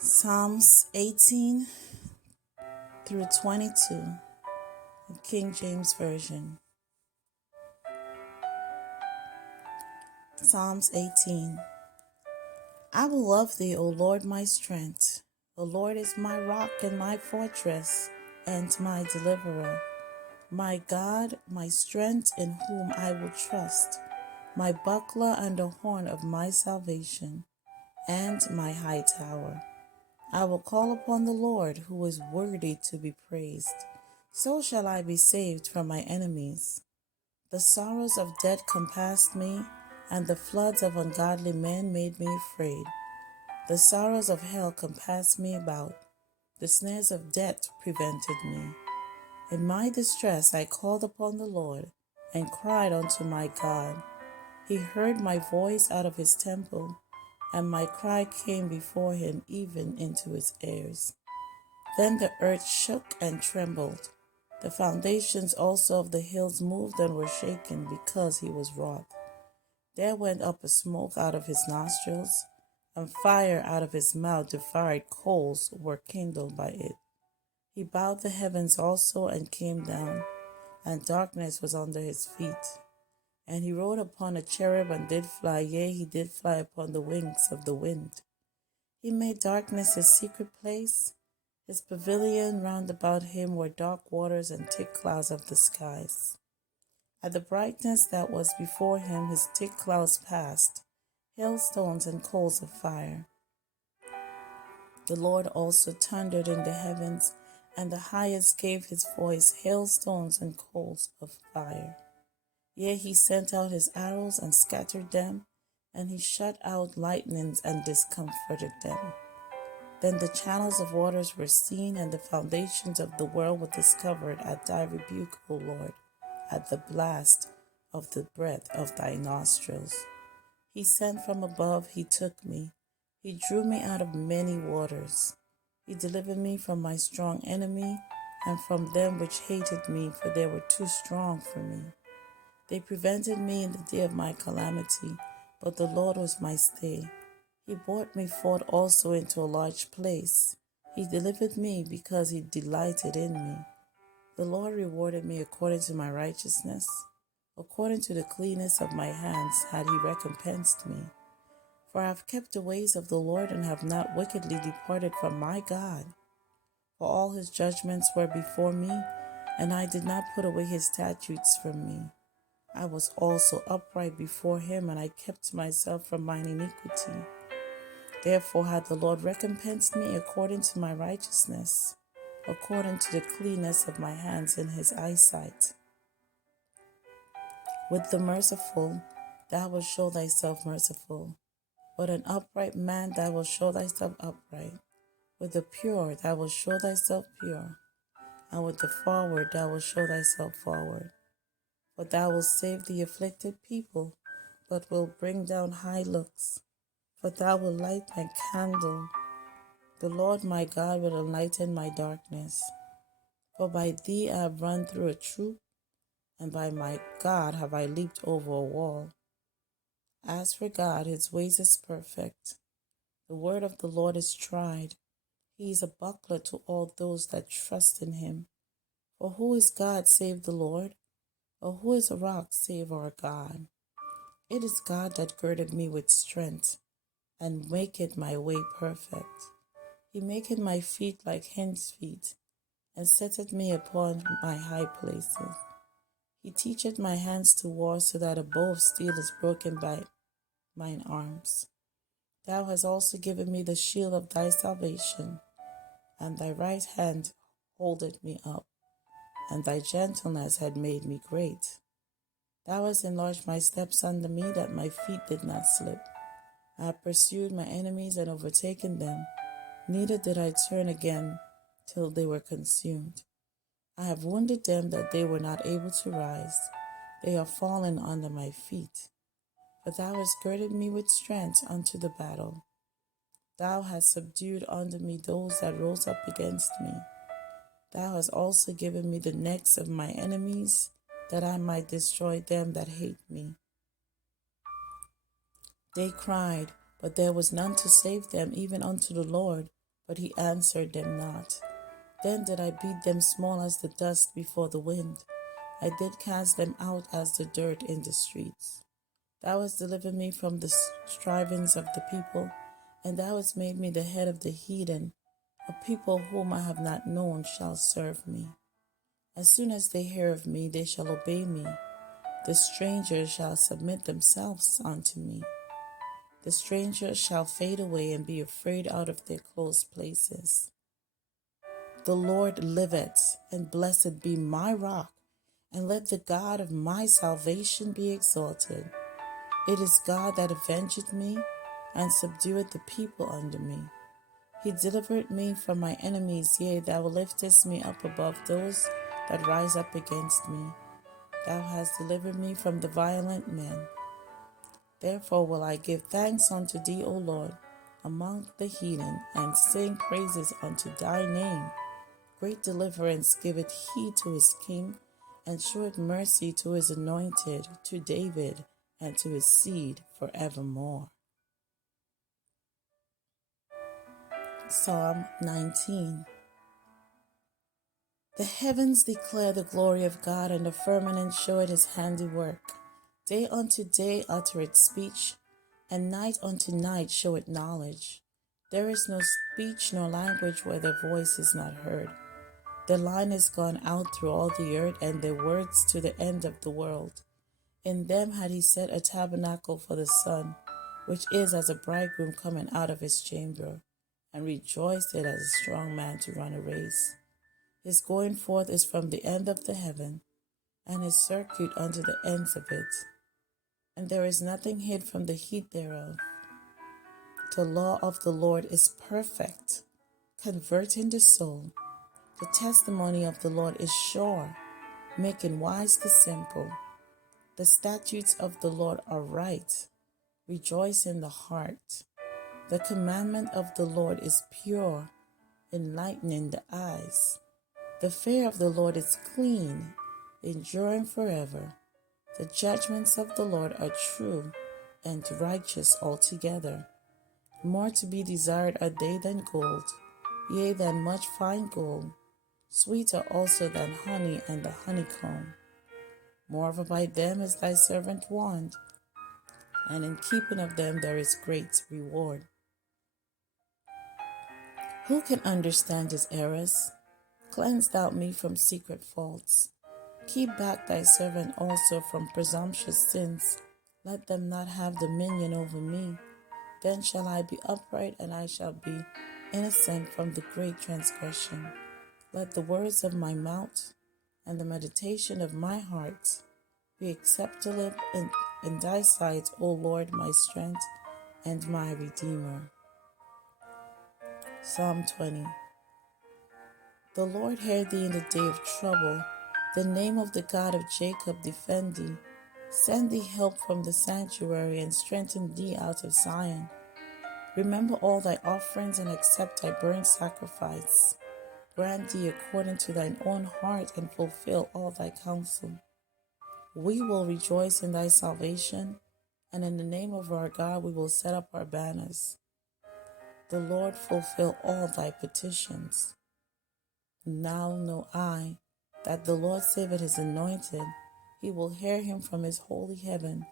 Psalms 18 through 22, the King James Version. Psalms 18. I will love thee, O Lord, my strength. The Lord is my rock and my fortress and my deliverer. My God, my strength, in whom I will trust, my buckler and the horn of my salvation, and my high tower. I will call upon the Lord, who is worthy to be praised. So shall I be saved from my enemies. The sorrows of death compassed me, and the floods of ungodly men made me afraid. The sorrows of hell compassed me about. The snares of death prevented me. In my distress I called upon the Lord, and cried unto my God. He heard my voice out of his temple, and my cry came before him even into his ears. Then the earth shook and trembled. The foundations also of the hills moved and were shaken because he was wroth. There went up a smoke out of his nostrils, and fire out of his mouth. The fiery coals were kindled by it. He bowed the heavens also and came down, and darkness was under his feet. And he rode upon a cherub and did fly, yea, he did fly upon the wings of the wind. He made darkness his secret place. His pavilion round about him were dark waters and thick clouds of the skies. At the brightness that was before him, his thick clouds passed, hailstones and coals of fire. The Lord also thundered in the heavens, and the highest gave his voice, hailstones and coals of fire. Yea, he sent out his arrows and scattered them, and he shut out lightnings and discomforted them. Then the channels of waters were seen, and the foundations of the world were discovered at thy rebuke, O Lord, at the blast of the breath of thy nostrils. He sent from above, he took me. He drew me out of many waters. He delivered me from my strong enemy, and from them which hated me, for they were too strong for me. They prevented me in the day of my calamity, but the Lord was my stay. He brought me forth also into a large place. He delivered me because he delighted in me. The Lord rewarded me according to my righteousness. According to the cleanness of my hands had he recompensed me. For I have kept the ways of the Lord and have not wickedly departed from my God. For all his judgments were before me, and I did not put away his statutes from me. I was also upright before him, and I kept myself from mine iniquity. Therefore had the Lord recompensed me according to my righteousness, according to the cleanness of my hands in his eyesight. With the merciful thou wilt show thyself merciful. With an upright man thou wilt show thyself upright. With the pure thou wilt show thyself pure. And with the forward thou wilt show thyself forward. For thou wilt save the afflicted people, but wilt bring down high looks. For thou wilt light my candle. The Lord my God will enlighten my darkness. For by thee I have run through a troop, and by my God have I leaped over a wall. As for God, his ways is perfect. The word of the Lord is tried. He is a buckler to all those that trust in him. For who is God save the Lord? Or who is a rock save our God? It is God that girded me with strength, and maketh my way perfect. He maketh my feet like hinds' feet, and setteth me upon my high places. He teacheth my hands to war, so that a bow of steel is broken by mine arms. Thou hast also given me the shield of thy salvation, and thy right hand holdeth me up, and thy gentleness had made me great. Thou hast enlarged my steps under me, that my feet did not slip. I have pursued my enemies and overtaken them, neither did I turn again till they were consumed. I have wounded them that they were not able to rise. They are fallen under my feet. For thou hast girded me with strength unto the battle. Thou hast subdued under me those that rose up against me. Thou hast also given me the necks of my enemies, that I might destroy them that hate me. They cried, but there was none to save them, even unto the Lord, but he answered them not. Then did I beat them small as the dust before the wind. I did cast them out as the dirt in the streets. Thou hast delivered me from the strivings of the people, and thou hast made me the head of the heathen. A people whom I have not known shall serve me. As soon as they hear of me, they shall obey me. The strangers shall submit themselves unto me. The strangers shall fade away and be afraid out of their close places. The Lord liveth, and blessed be my rock, and let the God of my salvation be exalted. It is God that avengeth me, and subdueth the people under me. He delivered me from my enemies, yea, thou liftest me up above those that rise up against me. Thou hast delivered me from the violent men. Therefore will I give thanks unto thee, O Lord, among the heathen, and sing praises unto thy name. Great deliverance giveth he to his king, and showeth mercy to his anointed, to David, and to his seed forevermore. Psalm 19. The heavens declare the glory of God, and the firmament showeth his handiwork. Day unto day uttereth speech, and night unto night showeth knowledge. There is no speech nor language where their voice is not heard. The line is gone out through all the earth, and their words to the end of the world. In them had he set a tabernacle for the sun, which is as a bridegroom coming out of his chamber, and rejoiced as a strong man to run a race. His going forth is from the end of the heaven, and his circuit unto the ends of it. And there is nothing hid from the heat thereof. The law of the Lord is perfect, converting the soul. The testimony of the Lord is sure, making wise the simple. The statutes of the Lord are right, rejoicing the heart. The commandment of the Lord is pure, enlightening the eyes. The fear of the Lord is clean, enduring forever. The judgments of the Lord are true and righteous altogether. More to be desired are they than gold, yea, than much fine gold, sweeter also than honey and the honeycomb. Moreover, by them is thy servant warned, and in keeping of them there is great reward. Who can understand his errors? Cleanse thou me from secret faults. Keep back thy servant also from presumptuous sins. Let them not have dominion over me. Then shall I be upright, and I shall be innocent from the great transgression. Let the words of my mouth and the meditation of my heart be acceptable in thy sight, O Lord, my strength and my Redeemer. Psalm 20. The Lord hear thee in the day of trouble. The name of the God of Jacob defend thee. Send thee help from the sanctuary, and strengthen thee out of Zion. Remember all thy offerings, and accept thy burnt sacrifice. Grant thee according to thine own heart, and fulfill all thy counsel. We will rejoice in thy salvation, and in the name of our God we will set up our banners. The Lord fulfill all thy petitions. Now know I that the Lord saveth his anointed. He will hear him from his holy heaven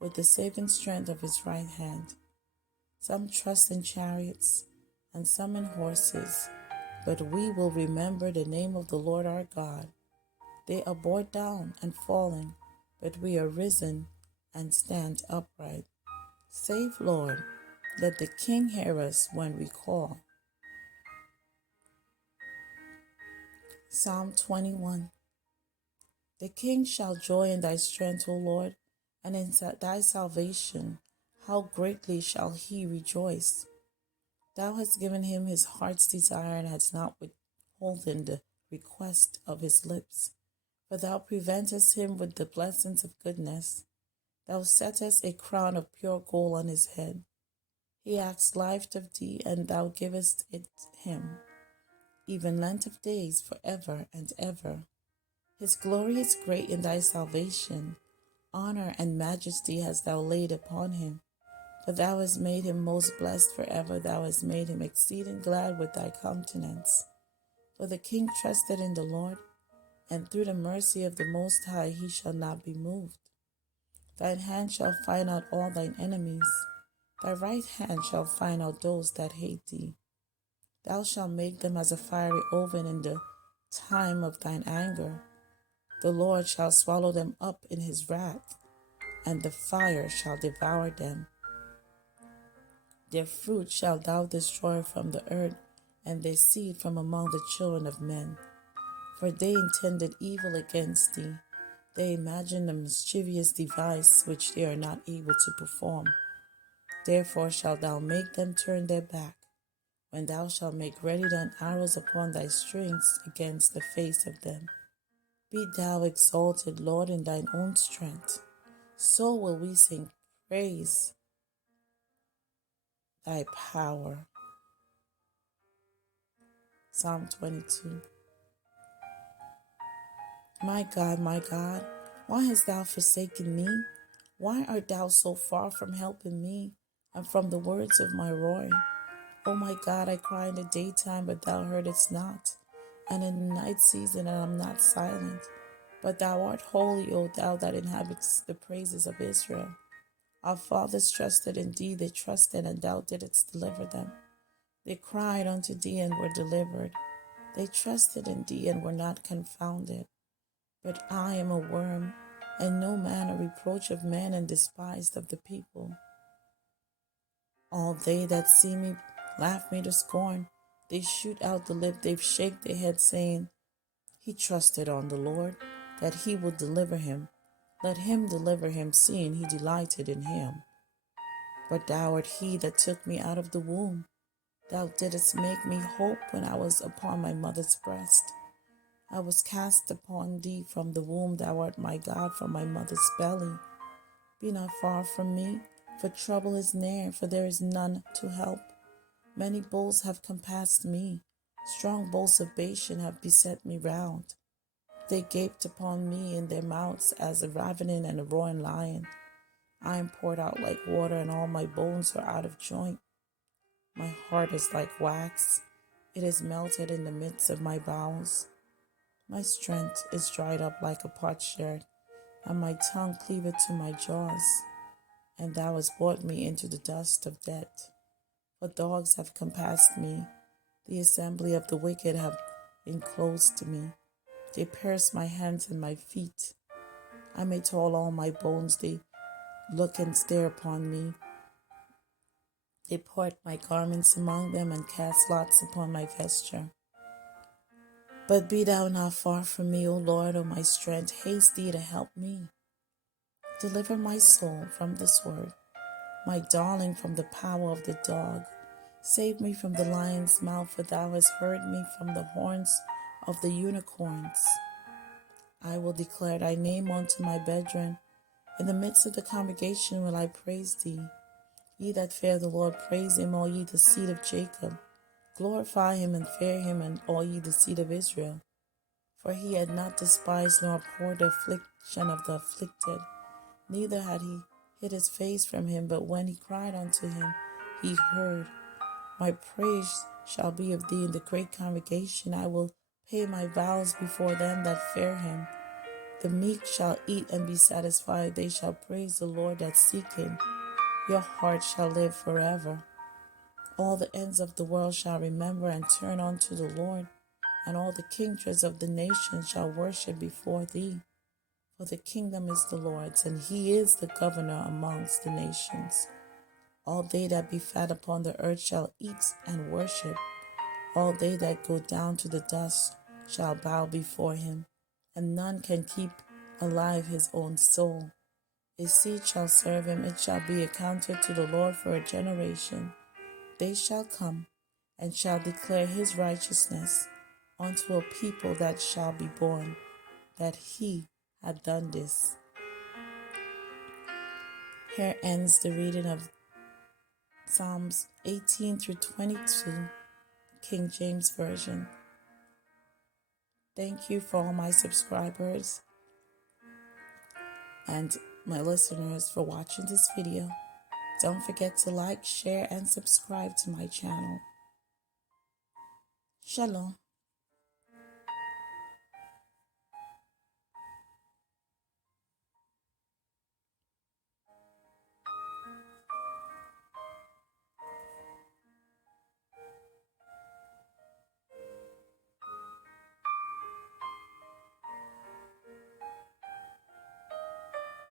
with the saving strength of his right hand. Some trust in chariots, and some in horses, but we will remember the name of the Lord our God. They are brought down and fallen, but we are risen and stand upright. Save, Lord, let the King hear us when we call. Psalm 21. The king shall joy in thy strength, O Lord, and in thy salvation. How greatly shall he rejoice! Thou hast given him his heart's desire, and hast not withholden the request of his lips. For thou preventest him with the blessings of goodness. Thou settest a crown of pure gold on his head. He asks life of thee, and thou givest it him, even length of days forever and ever. His glory is great in thy salvation. Honor and majesty hast thou laid upon him. For thou hast made him most blessed forever. Thou hast made him exceeding glad with thy countenance. For the king trusted in the Lord, and through the mercy of the Most High he shall not be moved. Thine hand shall find out all thine enemies. Thy right hand shall find out those that hate thee. Thou shalt make them as a fiery oven in the time of thine anger. The Lord shall swallow them up in his wrath, and the fire shall devour them. Their fruit shalt thou destroy from the earth, and their seed from among the children of men. For they intended evil against thee. They imagined a mischievous device which they are not able to perform. Therefore shalt thou make them turn their back, when thou shalt make ready thine arrows upon thy strings against the face of them. Be thou exalted, Lord, in thine own strength. So will we sing praise thy power. Psalm 22. My God, why hast thou forsaken me? Why art thou so far from helping me and from the words of my roaring? O my God, I cry in the daytime, but thou heardest not, and in the night season, and I am not silent. But thou art holy, O thou that inhabitest the praises of Israel. Our fathers trusted in thee, they trusted, and thou didst deliver them. They cried unto thee and were delivered. They trusted in thee and were not confounded. But I am a worm, and no man, a reproach of men, and despised of the people. All they that see me laugh me to scorn. They shoot out the lip, they shake their head, saying, He trusted on the Lord, that he would deliver him. Let him deliver him, seeing he delighted in him. But thou art he that took me out of the womb. Thou didst make me hope when I was upon my mother's breast. I was cast upon thee from the womb. Thou art my God from my mother's belly. Be not far from me, for trouble is near, for there is none to help. Many bulls have compassed me. Strong bulls of Bashan have beset me round. They gaped upon me in their mouths as a ravening and a roaring lion. I am poured out like water, and all my bones are out of joint. My heart is like wax. It is melted in the midst of my bowels. My strength is dried up like a potsherd, and my tongue cleaveth to my jaws. And thou hast brought me into the dust of death. For dogs have compassed me. The assembly of the wicked have enclosed me. They pierce my hands and my feet. I may told all my bones. They look and stare upon me. They part my garments among them and cast lots upon my vesture. But be thou not far from me, O Lord, O my strength. Haste thee to help me. Deliver my soul from the sword, my darling from the power of the dog. Save me from the lion's mouth, for thou hast heard me from the horns of the unicorns. I will declare thy name unto my brethren. In the midst of the congregation will I praise thee. Ye that fear the Lord, praise him, all ye the seed of Jacob. Glorify him and fear him, and all ye the seed of Israel. For he had not despised nor abhorred the affliction of the afflicted, neither had he hid his face from him, but when he cried unto him, he heard. My praise shall be of thee in the great congregation. I will pay my vows before them that fear him. The meek shall eat and be satisfied. They shall praise the Lord that seek him. Your heart shall live forever. All the ends of the world shall remember and turn unto the Lord, and all the kindreds of the nations shall worship before thee. For the kingdom is the Lord's, and he is the governor amongst the nations. All they that be fat upon the earth shall eat and worship. All they that go down to the dust shall bow before him, and none can keep alive his own soul. His seed shall serve him, it shall be accounted to the Lord for a generation. They shall come and shall declare his righteousness unto a people that shall be born, that he had done this. Here ends the reading of Psalms 18 through 22, King James Version. Thank you for all my subscribers and my listeners for watching this video. Don't forget to like, share, and subscribe to my channel. Shalom.